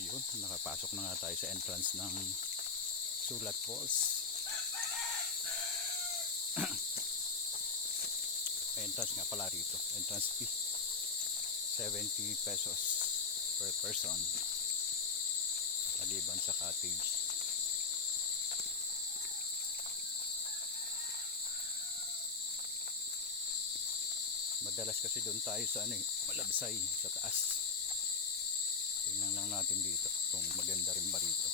Yun, nakapasok na nga tayo sa entrance ng Sulat Falls. Entrance nga pala rito, entrance fee 70 pesos per person maliban sa cottage. Madalas kasi doon tayo sa Malabsay sa taas. Tingnan lang natin dito kung maganda rin ba rito.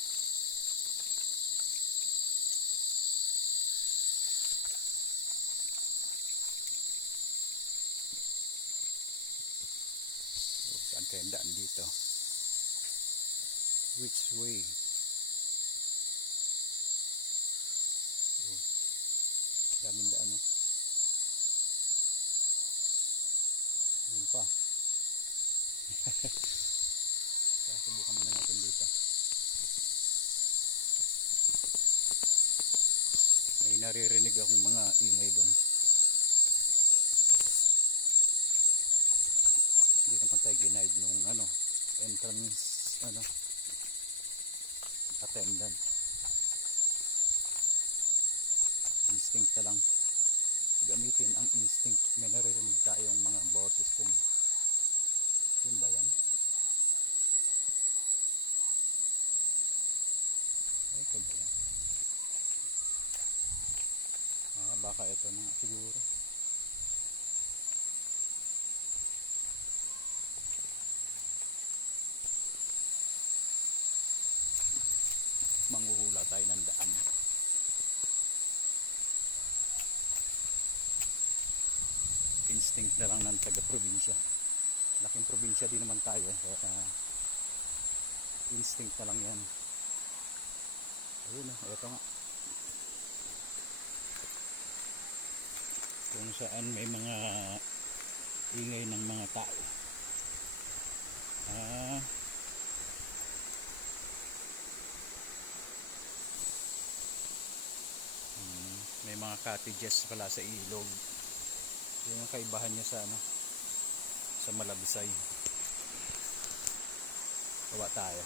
Saan kayong daan dito? Which way? Oh, daming daan, no? Yun pa. Subukan muna natin dito. May naririnig akong mga ingay doon. Hindi naman tayo ginaid nung entrance attendant. Instinct na lang, gamitin ang instinct. May naririnig tayong mga boses doon. Yun ba yan? Ito ba yan? Baka ito na siguro. Manghuhula tayo ng daan. Instinct na lang ng taga-probinsya. Laking probinsya din naman tayo. Instinct na lang yan. Ayun, ito nga. Kung saan may mga ingay ng mga tao. May mga cottages pala sa ilog. Yung ang kaibahan niya sa Malabsay. Bawa tayo.